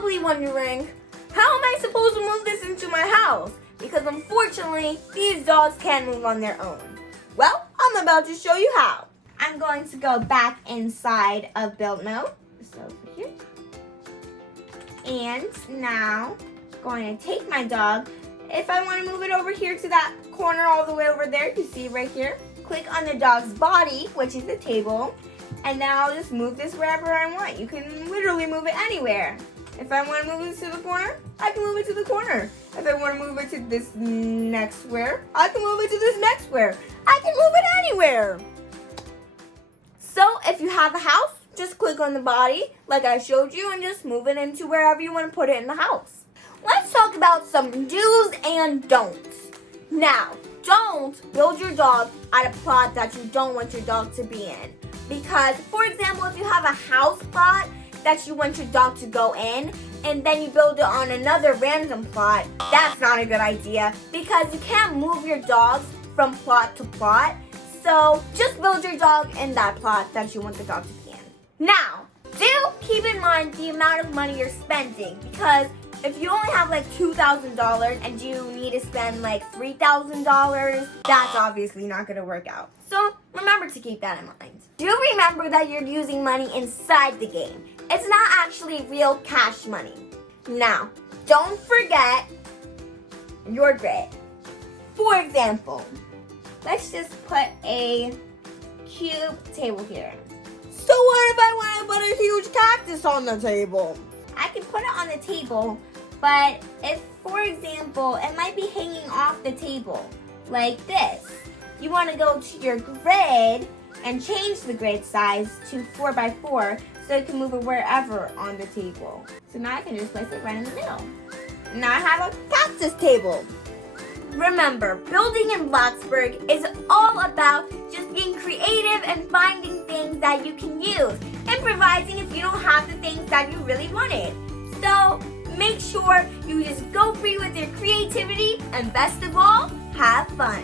probably wondering, how am I supposed to move this into my house? Because unfortunately, these dogs can't move on their own. Well, I'm about to show you how. I'm going to go back inside of build mode. So over here. And now, going to take my dog. If I want to move it over here to that corner all the way over there, you see right here. Click on the dog's body, which is the table. And now I'll just move this wherever I want. You can literally move it anywhere. If I want to move it to the corner, I can move it to the corner. If I want to move it to this next square, I can move it to this next square. I can move it anywhere. So if you have a house, just click on the body like I showed you and just move it into wherever you want to put it in the house. Let's talk about some do's and don'ts. Now, don't build your dog at a plot that you don't want your dog to be in. Because, for example, if you have a house plot that you want your dog to go in, and then you build it on another random plot, that's not a good idea because you can't move your dogs from plot to plot. So just build your dog in that plot that you want the dog to be in. Now, do keep in mind the amount of money you're spending, because if you only have like $2,000 and you need to spend like $3,000, that's obviously not going to work out. So remember to keep that in mind. Do remember that you're using money inside the game. It's not actually real cash money. Now, don't forget your grid. For example, let's just put a cube table here. So what if I want to put a huge cactus on the table? I can put it on the table, but if, for example, it might be hanging off the table, like this. You want to go to your grid and change the grid size to 4x4 so you can move it wherever on the table. So now I can just place it right in the middle. Now I have a cactus table. Remember, building in Bloxburg is all about just being creative and finding things that you can use. Improvising if you don't have the things that you really wanted. So make sure you just go free with your creativity and best of all, have fun.